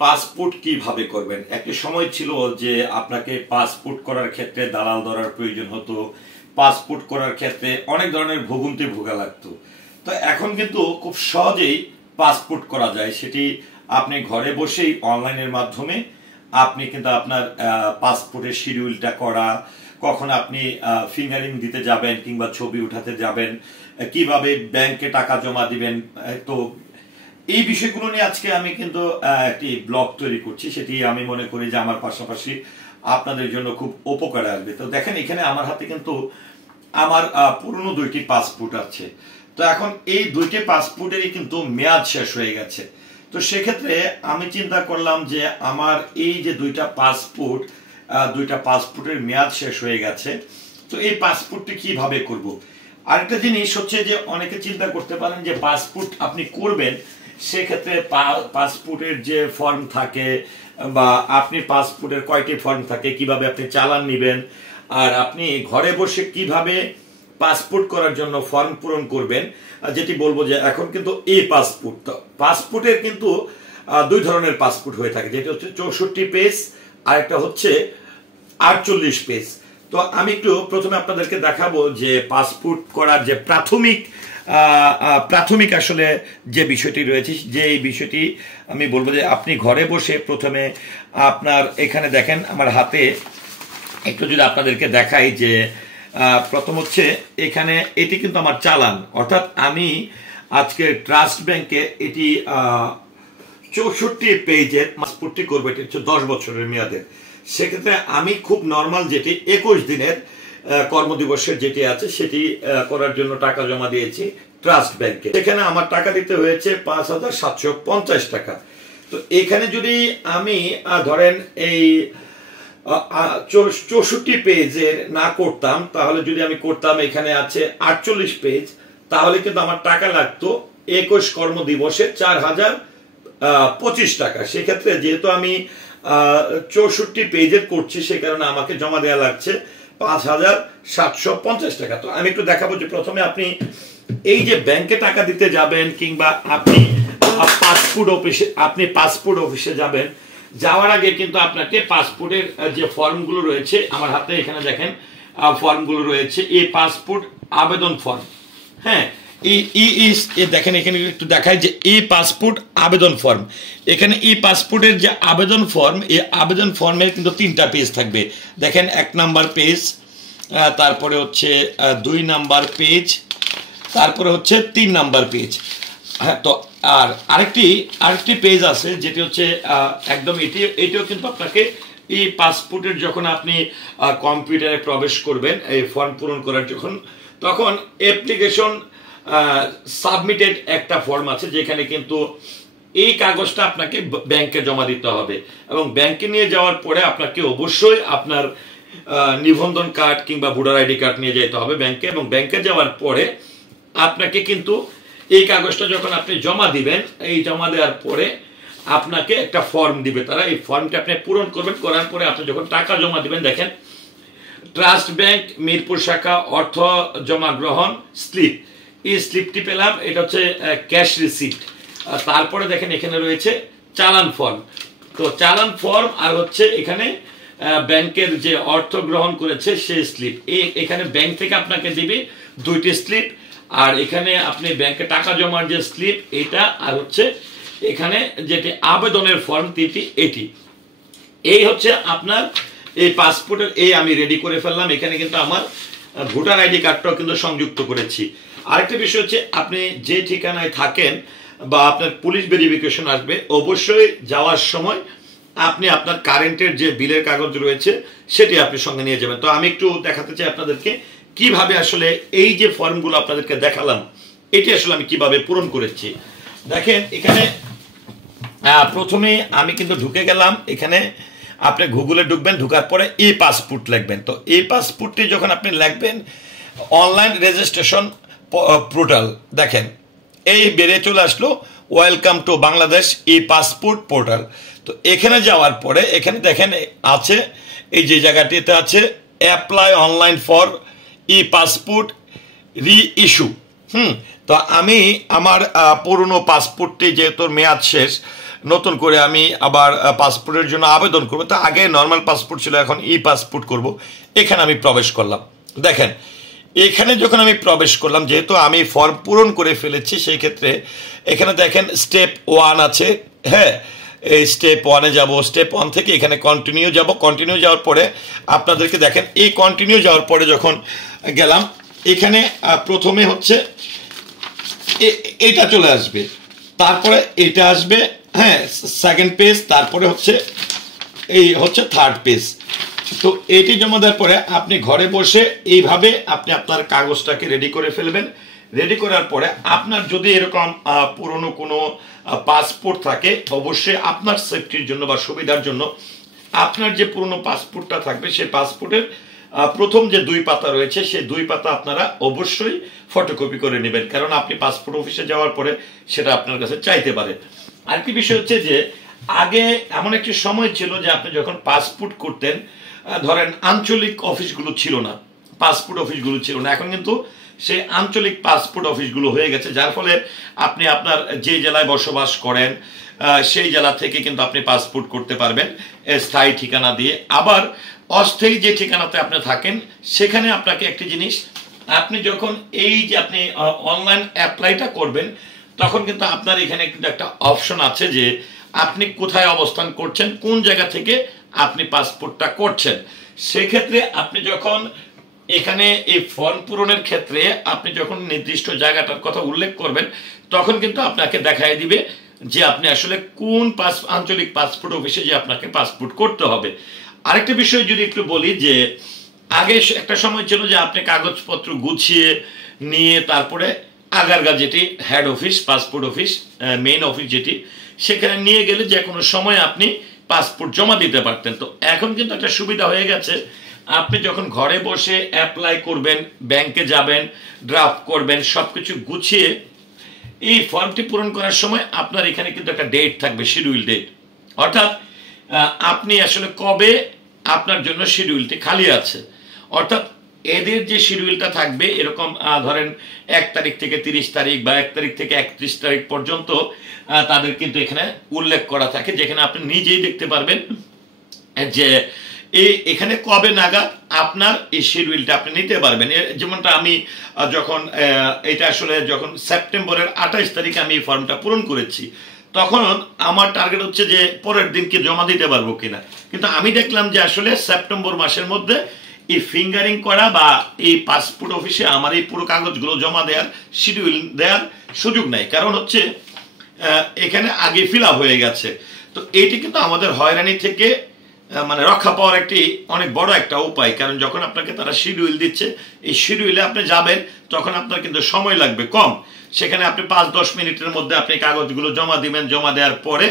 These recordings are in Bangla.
পাসপোর্ট কিভাবে করবেন? একটি সময় ছিল যে আপনাকে পাসপোর্ট করার ক্ষেত্রে দালাল ধরার প্রয়োজন হতো, পাসপোর্ট করার ক্ষেত্রে অনেক ধরনের ভোগান্তি ভোগা লাগতো। তো এখন কিন্তু খুব সহজেই পাসপোর্ট করা যায়, সেটি আপনি ঘরে বসেই অনলাইনের মাধ্যমে আপনি কিন্তু আপনার পাসপোর্টের শিডিউলটা করা, কখন আপনি ফিঙ্গারিং দিতে যাবেন কিংবা ছবি উঠাতে যাবেন, কিভাবে ব্যাংকে টাকা জমা দিবেন, তো এই বিষয়গুলো নিয়ে আজকে আমি কিন্তু একটি ব্লগ তৈরি করছি। সেটি আমি মনে করি যে আমার পাশাপাশি আপনাদের জন্য খুব উপকারে আসবে। তো দেখেন, এখানে আমার হাতে কিন্তু আমার পুরনো 2টি পাসপোর্ট আছে। তো এখন এই 2টি পাসপোর্টেরই কিন্তু মেয়াদ শেষ হয়ে গেছে। তো সেক্ষেত্রে আমি চিন্তা করলাম যে আমার এই যে 2টা পাসপোর্টের মেয়াদ শেষ হয়ে গেছে, তো এই পাসপোর্টটি কিভাবে করব। আরেকটা জিনিস হচ্ছে যে অনেকে চিন্তা করতে পারেন যে পাসপোর্ট আপনি করবেন, সেক্ষেত্রে পাসপোর্টের যে ফর্ম থাকে বা আপনি পাসপোর্টের কয়টি ফর্ম থাকে, কিভাবে আপনি চালান নেবেন, আর আপনি ঘরে বসে কিভাবে পাসপোর্ট করার জন্য ফর্ম পূরণ করবেন, যেটি বলবো যে এখন কিন্তু এই পাসপোর্টের কিন্তু 2 ধরনের পাসপোর্ট হয়ে থাকে, যেটি হচ্ছে 64 পেজ আর একটা হচ্ছে 48 পেজ। তো আমি একটু প্রথমে আপনাদেরকে দেখাবো যে পাসপোর্ট করার যে প্রাথমিক আসলে যে বিষয়টি রয়েছে, যে এই বিষয়টি আমি বলবো যে আপনি ঘরে বসে প্রথমে আপনার এখানে দেখেন আমার হাতে একটু যদি আপনাদেরকে দেখাই যে প্রথম হচ্ছে এখানে এটি কিন্তু আমার চালান, অর্থাৎ আমি আজকে ট্রাস্ট ব্যাংকে এটি 64 পেজের পাসপোর্টটি করবো। এটি হচ্ছে 10 বছরের মেয়াদের। সেক্ষেত্রে আমি খুব নর্মাল যেটি 21 দিনের কর্মদিবসের যেটি আছে সেটি করার জন্য টাকা জমা দিয়েছি ট্রাস্ট ব্যাংকে। সেখানে আমার টাকা দিতে হয়েছে 5,750 টাকা। তো এখানে যদি আমি ধরেন এই 64 পেজের না করতাম, তাহলে যদি আমি করতাম এখানে আছে 48 পেজ, তাহলে কিন্তু আমার টাকা লাগতো 21 কর্মদিবসে 4,025 টাকা। সেক্ষেত্রে যেহেতু আমি 64 পেজের করছি, সে কারণে আমাকে জমা দেওয়া লাগছে 5,750 টাকা। তো আমি একটু দেখাবো যে প্রথমে আপনি এই যে ব্যাংকে টাকা দিতে যাবেন কিংবা আপনি পাসপোর্ট অফিসে যাবেন, যাওয়ার আগে কিন্তু আপনাকে পাসপোর্টের যে ফর্মগুলো রয়েছে, আমার হাতে এখানে দেখেন ফর্মগুলো রয়েছে, এই পাসপোর্ট আবেদন ফর্ম। হ্যাঁ, দেখেন এখানে একটু দেখায় যে এই পাসপোর্ট আবেদন ফর্ম। এখানে এই পাসপোর্টের যে আবেদন ফর্ম, এই আবেদন ফর্মের কিন্তু 3টা পেজ থাকবে। দেখেন 1 নাম্বার পেজ, তারপরে হচ্ছে 2 নাম্বার পেজ, তারপরে হচ্ছে 3 নাম্বার পেজ। হ্যাঁ, তো আর আরেকটি পেজ আছে যেটি হচ্ছে একদম এটিও কিন্তু আপনাকে এই পাসপোর্টের যখন আপনি কম্পিউটারে প্রবেশ করবেন এই ফর্ম পূরণ করার তখন অ্যাপ্লিকেশন সাবমিটেড একটা ফর্ম আছে, যেখানে কিন্তু এই কাগজটা আপনাকে ব্যাংকে জমা দিতে হবে এবং ব্যাংকে নিয়ে যাওয়ার পরে আপনাকে অবশ্যই আপনার নিবন্ধন কার্ড কিংবা ভোটার আইডি কার্ড নিয়ে যেতে হবে ব্যাংকে, এবং ব্যাংকে যাওয়ার পরে আপনাকে কিন্তু এই কাগজটা যখন আপনি জমা দিবেন, এই জমা দেওয়ার পরে আপনাকে একটা ফর্ম দিবে তারা। এই ফর্মটা আপনি পূরণ করবেন, করার পরে আপনি যখন টাকা জমা দিবেন, দেখেন ট্রাস্ট ব্যাংক মিরপুর শাখা অর্থ জমা গ্রহণ স্লিপ, এই স্লিপটি পেলাম, এটা হচ্ছে ক্যাশ রিসিপ্ট। তারপরে দেখেন এখানে রয়েছে চালান ফর্ম। তো চালান ফর্ম আর হচ্ছে এখানে ব্যাংকের যে অর্থ গ্রহণ করেছে সেই স্লিপ। এখানে ব্যাংক থেকে আপনাকে দিবে 2টি স্লিপ, আর এখানে আপনি ব্যাংকে টাকা জমার যে স্লিপ এটা, আর হচ্ছে এখানে যেটি আবেদনের ফর্ম 3টি, এই হচ্ছে আপনার এই পাসপোর্টের আমি রেডি করে ফেললাম। এখানে কিন্তু আমার ভোটার আইডি কার্ডটাও কিন্তু সংযুক্ত করেছি। আরেকটা বিষয় হচ্ছে আপনি যে ঠিকানায় থাকেন বা আপনার পুলিশ ভেরিফিকেশন আসবে, অবশ্যই যাওয়ার সময় আপনি আপনার কারেন্টের যে বিলের কাগজ রয়েছে সেটি আপনি সঙ্গে নিয়ে যাবেন। তো আমি একটু দেখাতে চাই আপনাদেরকে কিভাবে আসলে এই যে ফর্মগুলো আপনাদেরকে দেখালাম এটি আসলে আমি কিভাবে পূরণ করেছি। দেখেন এখানে প্রথমে আমি কিন্তু ঢুকে গেলাম, এখানে আপনি গুগলে ঢুকবেন, ঢুকার পরে এই পাসপোর্ট লিখবেন। তো এই পাসপোর্টটি যখন আপনি লিখবেন, অনলাইন রেজিস্ট্রেশন পোর্টাল, দেখেন এই বেরিয়ে চলে আসলো welcome to Bangladesh E passport portal. তো এখানে যাওয়ার পরে এখানে দেখেন আছে এই যে জায়গাটিতে আছে apply online for E passport রি ইস্যু। তো আমি আমার পুরনো পাসপোর্টটি যেহেতু মেয়াদ শেষ, নতুন করে আমি আবার পাসপোর্টের জন্য আবেদন করবো। তো আগে নর্মাল পাসপোর্ট ছিল, এখন ই পাসপোর্ট করব। এখানে আমি প্রবেশ করলাম। দেখেন এখানে যখন আমি প্রবেশ করলাম, যেহেতু আমি ফর্ম পূরণ করে ফেলেছি, সেই ক্ষেত্রে এখানে দেখেন স্টেপ 1 আছে। হ্যাঁ, এই স্টেপ 1-এ যাব। স্টেপ 1 থেকে এখানে কন্টিনিউ যাব। কন্টিনিউ যাওয়ার পরে আপনাদেরকে দেখেন, এই কন্টিনিউ যাওয়ার পরে যখন গেলাম, এখানে প্রথমে হচ্ছে এটা চলে আসবে, তারপরে এটা আসবে, হ্যাঁ, সেকেন্ড পেজ, তারপরে হচ্ছে এই হচ্ছে থার্ড পেজ। তো এটি জমা দেওয়ার পরে আপনি ঘরে বসে এইভাবে আপনি আপনার কাগজটাকে রেডি করে ফেলবেন। রেডি করার পরে আপনার যদি এরকম পুরনো কোনো পাসপোর্ট থাকে, অবশ্যই আপনার সেফটির জন্য বা সুবিধার জন্য আপনার যে পুরনো পাসপোর্টটা থাকবে, সেই পাসপোর্টের প্রথম যে 2 পাতা রয়েছে, সেই 2 পাতা আপনারা অবশ্যই ফটোকপি করে নেবেন, কারণ আপনি পাসপোর্ট অফিসে যাওয়ার পরে সেটা আপনার কাছে চাইতে পারে। আরেকটি বিষয় হচ্ছে যে আগে এমন একটি সময় ছিল যে আপনি যখন পাসপোর্ট করতেন, ধরেন আঞ্চলিক অফিসগুলো ছিল না, পাসপোর্ট অফিসগুলো ছিল না। এখন কিন্তু সেই আঞ্চলিক পাসপোর্ট অফিসগুলো হয়ে গেছে, যার ফলে আপনি আপনার যে জেলায় বসবাস করেন সেই জেলা থেকে কিন্তু আপনি পাসপোর্ট করতে পারবেন স্থায়ী ঠিকানা দিয়ে। আবার অস্থায়ী যে ঠিকানাতে আপনি থাকেন, সেখানে আপনাকে একটি জিনিস, আপনি যখন এই যে আপনি অনলাইন অ্যাপ্লাইটা করবেন, তখন কিন্তু আপনার এখানে কিন্তু একটা অপশন আছে যে আপনি কোথায় অবস্থান করছেন, কোন জায়গা থেকে আপনি পাসপোর্টটা করছেন। সেক্ষেত্রে আপনি যখন এখানে এই ফর্ম পূরণের ক্ষেত্রে আপনি যখন নির্দিষ্ট জায়গাটার কথা উল্লেখ করবেন, তখন কিন্তু আপনাকে দেখায় দিবে যে আপনি আসলে কোন আঞ্চলিক পাসপোর্ট অফিসে যে আপনাকে পাসপোর্ট করতে হবে। আরেকটা বিষয় যদি একটু বলি, যে আগে একটা সময় ছিল যে আপনি কাগজপত্র গুছিয়ে নিয়ে তারপরে আগারগা, যেটি head office, passport office, main office যেটি, সেখানে নিয়ে গেলে যে কোনো সময় আপনি পাসপোর্ট জমা দিতে পারতেন। তো এখন কিন্তু একটা সুবিধা হয়ে গেছে, আপনি যখন ঘরে বসে অ্যাপ্লাই করবেন, ব্যাংকে যাবেন, ড্রাফট করবেন, সবকিছু গুছিয়ে এই ফর্মটি পূরণ করার সময় আপনার এখানে কিন্তু একটা ডেট থাকবে, শিডিউল ডেট, অর্থাৎ আপনি আসলে কবে আপনার জন্য শিডিউলটি খালি আছে। অর্থাৎ এদের যে শিডিউলটা থাকবে এরকম ধরেন 1 তারিখ থেকে 30 তারিখ বা 1 তারিখ থেকে 31 তারিখ পর্যন্ত তাদের কিন্তু এখানে উল্লেখ করা থাকে, যেখানে আপনি নিজেই দেখতে পারবেন যে এখানে কবে নাগাদ আপনার এই শিডিউলটা আপনি নিতে পারবেন। যেমনটা আমি যখন এটা আসলে যখন সেপ্টেম্বরের 28 তারিখে আমি এই ফর্মটা পূরণ করেছি, তখন আমার টার্গেট হচ্ছে যে পরের দিনকে জমা দিতে পারবো কিনা, কিন্তু আমি দেখলাম যে আসলে সেপ্টেম্বর মাসের মধ্যে এই ফিঙ্গারিং করা বা এই পাসপোর্ট অফিসে আমার এই পুরো কাগজগুলো জমা দেওয়ার শিডিউল দেওয়ার সুযোগ নাই, কারণ হচ্ছে এখানে আগে ফিল আপ হয়ে গেছে। তো এটি কিন্তু আমাদের হয়রানি থেকে মানে রক্ষা পাওয়ার একটি অনেক বড় একটা উপায়, কারণ যখন আপনাকে তারা শিডিউল দিচ্ছে, এই শিডিউলে আপনি যাবেন, তখন আপনার কিন্তু সময় লাগবে কম। সেখানে আপনি 5-10 মিনিটের মধ্যে আপনি কাগজগুলো জমা দিবেন, জমা দেওয়ার পরে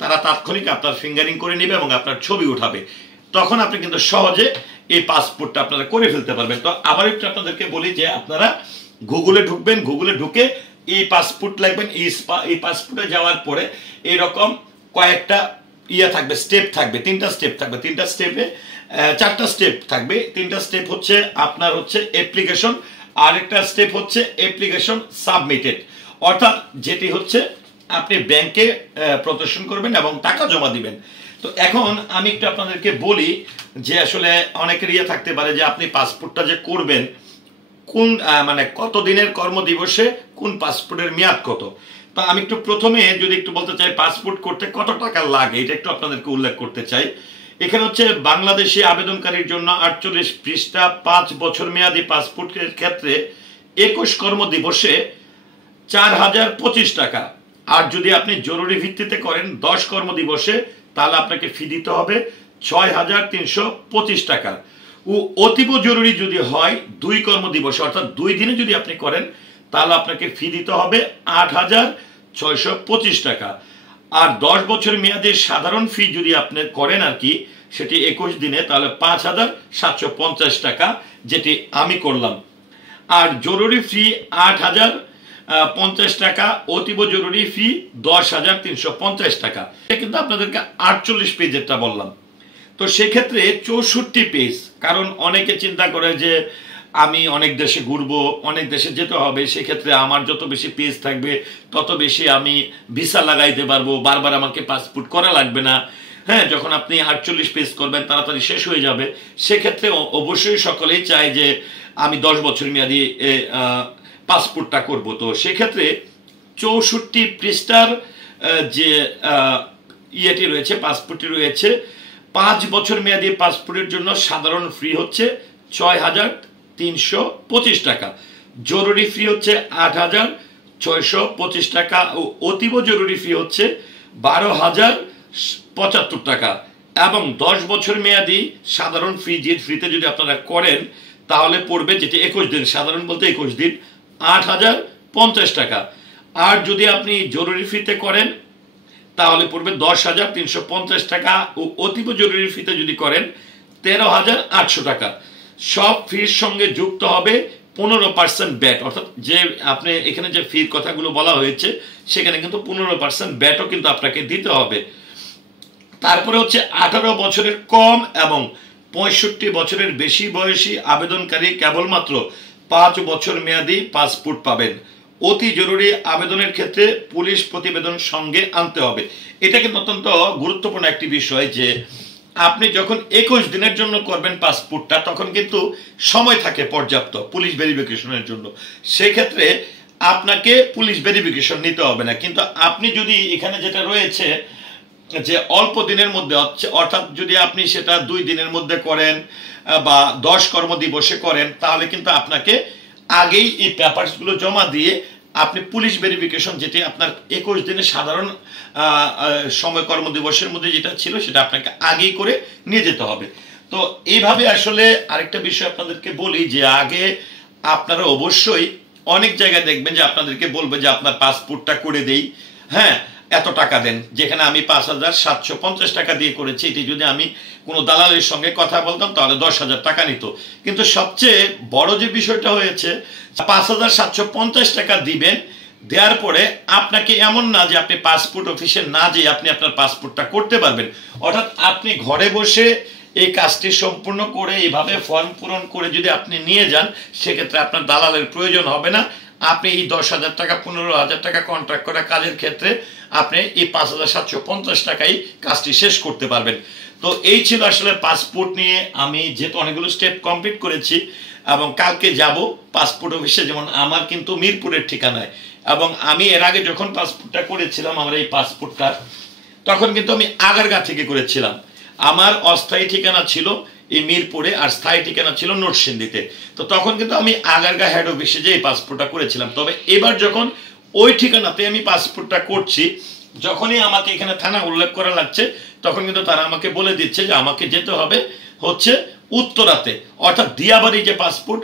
তারা তাৎক্ষণিক আপনার ফিঙ্গারিং করে নেবে এবং আপনার ছবি উঠাবে, তখন আপনি কিন্তু সহজে এই পাসপোর্টটা আপনারা করে ফেলতে পারবেন। তো আবার একটু আপনাদেরকে বলি যে আপনারা গুগলে ঢুকবেন, গুগলে ঢুকে এই পাসপোর্ট লিখবেন, এই পাসপোর্টে যাওয়ার পরে এরকম কয়েকটা থাকবে, স্টেপ থাকবে, 3টা স্টেপ থাকবে, 3টা স্টেপে 4টা স্টেপ থাকবে। 3টা স্টেপ হচ্ছে আপনার হচ্ছে অ্যাপ্লিকেশন, আরেকটা স্টেপ হচ্ছে অ্যাপ্লিকেশন সাবমিটেড, অর্থাৎ যেটি হচ্ছে আপনি ব্যাংকে প্রদর্শন করবেন এবং টাকা জমা দিবেন। তো এখন আমি একটু আপনাদেরকে বলি যে আসলে অনেকের থাকতে পারে যে আপনি পাসপোর্টটা যে করবেন, কোন মানে কত দিনের কর্মদিবসে কোন পাসপোর্টের মেয়াদ কত। তো আমি একটু প্রথমে যদি একটু বলতে চাই পাসপোর্ট করতে কত টাকা লাগে, এটা একটু আপনাদেরকে উল্লেখ করতে চাই। এখানে হচ্ছে বাংলাদেশি আবেদনকারীর জন্য 48 পৃষ্ঠা 5 বছর মেয়াদী পাসপোর্টের ক্ষেত্রে 21 কর্মদিবসে 4025 টাকা। আর যদি আপনি জরুরি ভিত্তিতে করেন 10 কর্মদিবসে, তাহলে আপনাকে ফি দিতে হবে 6325 টাকা। ও অতীব জরুরি যদি হয় 2 কর্মদিবসে, অর্থাৎ 2 দিনে যদি আপনি করেন, তাহলে আপনাকে ফি দিতে হবে 8625 টাকা। আর 10 বছর মেয়াদী সাধারণ ফি যদি আপনি করেন আর কি, সেটি 21 দিনে, তাহলে 5750 টাকা, যেটি আমি করলাম। আর জরুরি ফি 8050 টাকা, অতীব জরুরি ফি 10350 টাকা। এটা কিন্তু আপনাদেরকে 48 পেজেরটা বললাম। তো সেক্ষেত্রে 64 পেজ, কারণ অনেকে চিন্তা করে যে আমি অনেক দেশে ঘুরবো, অনেক দেশে যেতে হবে, সেক্ষেত্রে আমার যত বেশি পেজ থাকবে তত বেশি আমি ভিসা লাগাইতে পারবো, বারবার আমাকে পাসপোর্ট করা লাগবে না। হ্যাঁ, যখন আপনি 48 পেজ করবেন তাড়াতাড়ি শেষ হয়ে যাবে। সেক্ষেত্রে অবশ্যই সকলেই চায় যে আমি 10 বছর মেয়াদি পাসপোর্টটা করব। তো সেক্ষেত্রে 64 পৃষ্ঠার যে ইয়েটি রয়েছে, পাসপোর্টটি রয়েছে, 5 বছর মেয়াদি পাসপোর্টের জন্য সাধারণ ফি হচ্ছে 6,325 টাকা, জরুরি ফি হচ্ছে 8,625 টাকা ও অতীব জরুরি ফি হচ্ছে 12,075 টাকা। এবং 10 বছর মেয়াদি সাধারণ ফি, যে ফ্রিতে যদি আপনারা করেন তাহলে পড়বে, যেটি 21 দিন, সাধারণ বলতে 21 দিন, 8,050 টাকা। আর যদি আপনি জরুরি ফিতে করেন তাহলে পড়বে 10,350 টাকা ও অতীব জরুরি ফিতে যদি করেন 13,800 টাকা। সব ফির সঙ্গে যুক্ত হবে 15% ব্যাট, অর্থাৎ যে আপনি এখানে যে ফির কথাগুলো বলা হয়েছে সেখানে কিন্তু 15% ব্যাটও কিন্তু আপনাকে দিতে হবে। তারপরে হচ্ছে 18 বছরের কম এবং 65 বছরের বেশি বয়সী আবেদনকারী কেবলমাত্র 5 বছর মেয়াদি পাসপোর্ট পাবেন। অতি জরুরি আবেদনের ক্ষেত্রে পুলিশ প্রতিবেদন সঙ্গে আনতে হবে। এটা কিন্তু অত্যন্ত গুরুত্বপূর্ণ একটি বিষয় যে আপনি যখন 21 দিনের জন্য করবেন পাসপোর্টটা, তখন কিন্তু সময় থাকে পর্যাপ্ত পুলিশ ভেরিফিকেশনের জন্য। সেক্ষেত্রে আপনাকে পুলিশ ভেরিফিকেশন নিতে হবে না। কিন্তু আপনি যদি এখানে যেটা রয়েছে যে অল্প দিনের মধ্যে, অর্থাৎ যদি আপনি সেটা 2 দিনের মধ্যে করেন বা 10 কর্মদিবসে করেন, তাহলে কিন্তু আপনাকে আগেই এই পেপারসগুলো জমা দিয়ে আপনি পুলিশ ভেরিফিকেশন, যেটি আপনার 21 দিনের সাধারণ সময় কর্মদিবসের মধ্যে যেটা ছিল সেটা আপনাকে আগেই করে নিয়ে যেতে হবে। তো এইভাবে আসলে আরেকটা বিষয় আপনাদেরকে বলি যে আগে আপনারা অবশ্যই অনেক জায়গায় দেখবেন যে আপনাদেরকে বলবে যে আপনার পাসপোর্টটা করে দেই, হ্যাঁ এত টাকা দেন, যেখানে আমি 5,750 টাকা দিয়ে করেছি। এটি যদি আমি কোনো দালালের সঙ্গে কথা বলতাম তাহলে 10,000 টাকা নিত। কিন্তু সবচেয়ে বড় যে বিষয়টা হয়েছে, 5,750 টাকা দিবেন, দেওয়ার পরে আপনাকে এমন না যে আপনি পাসপোর্ট অফিসে না যেয়ে আপনি আপনার পাসপোর্টটা করতে পারবেন। অর্থাৎ আপনি ঘরে বসে এই কাজটি সম্পূর্ণ করে এইভাবে ফর্ম পূরণ করে যদি আপনি নিয়ে যান, সেক্ষেত্রে আপনার দালালের প্রয়োজন হবে না। আপনি এই 10,000 টাকা 15,000 টাকা কন্ট্রাক্ট করা কাজের ক্ষেত্রে আপনি এই 5,750 টাকায় কাজটি শেষ করতে পারবেন। তো এই ছিল আসলে পাসপোর্ট নিয়ে। আমি যেহেতু অনেকগুলো স্টেপ কমপ্লিট করেছি এবং কালকে যাব পাসপোর্ট অফিসে, যেমন আমার কিন্তু মিরপুরের ঠিকানায়, এবং আমি এর আগে যখন পাসপোর্টটা করেছিলাম আমার এই পাসপোর্টটা, তখন কিন্তু আমি আগারগাঁ থেকে করেছিলাম। আমার অস্থায়ী ঠিকানা ছিল এই মিরপুরে আর স্থায়ী ঠিকানা ছিল নরসিংদীতে। তো তখন কিন্তু আমি আগারগাঁ হেড অফিসে যে এই পাসপোর্টটা করেছিলাম। তবে এবার যখন ওই ঠিকানাতে আমি পাসপোর্টটা করছি, যখনই আমাকে এখানে থানা উল্লেখ করা লাগছে, তখন কিন্তু তারা আমাকে বলে দিচ্ছে যে আমাকে যেতে হবে হচ্ছে উত্তরাতে, অর্থাৎ দিয়াবাড়ি যে পাসপোর্ট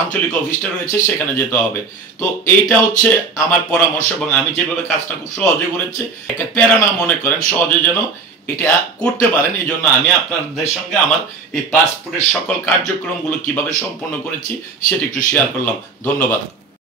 আঞ্চলিক অফিসটা রয়েছে সেখানে যেতে হবে। তো এইটা হচ্ছে আমার পরামর্শ, এবং আমি যেভাবে কাজটা খুব সহজে করেছি, একটা প্যারা না মনে করেন, সহজে যেন এটা করতে পারেন। এই জন্য আমি আপনাদের সঙ্গে আমার এই পাসপোর্টের সকল কার্যক্রমগুলো কিভাবে সম্পন্ন করেছি সেটা একটু শেয়ার করলাম। ধন্যবাদ।